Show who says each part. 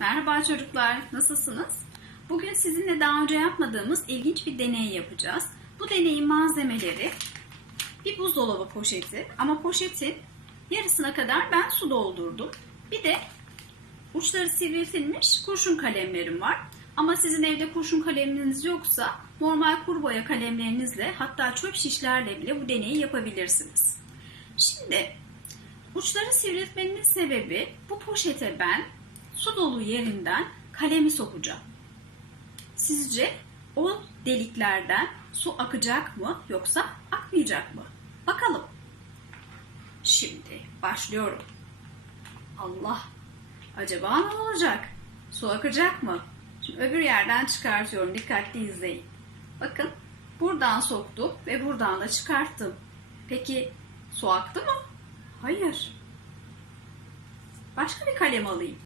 Speaker 1: Merhaba çocuklar, nasılsınız? Bugün sizinle daha önce yapmadığımız ilginç bir deney yapacağız. Bu deneyin malzemeleri bir buzdolabı poşeti ama poşetin yarısına kadar ben su doldurdum. Bir de uçları sivriltilmiş kurşun kalemlerim var. Ama sizin evde kurşun kaleminiz yoksa normal kuru boya kalemlerinizle hatta çöp şişlerle bile bu deneyi yapabilirsiniz. Şimdi uçları sivriltmenin sebebi bu poşete ben su dolu yerinden kalemi sokacağım. Sizce o deliklerden su akacak mı yoksa akmayacak mı? Bakalım. Şimdi başlıyorum. Allah. Acaba ne olacak? Su akacak mı? Şimdi öbür yerden çıkartıyorum. Dikkatli izleyin. Bakın buradan soktum ve buradan da çıkarttım. Peki su aktı mı? Hayır. Başka bir kalem alayım.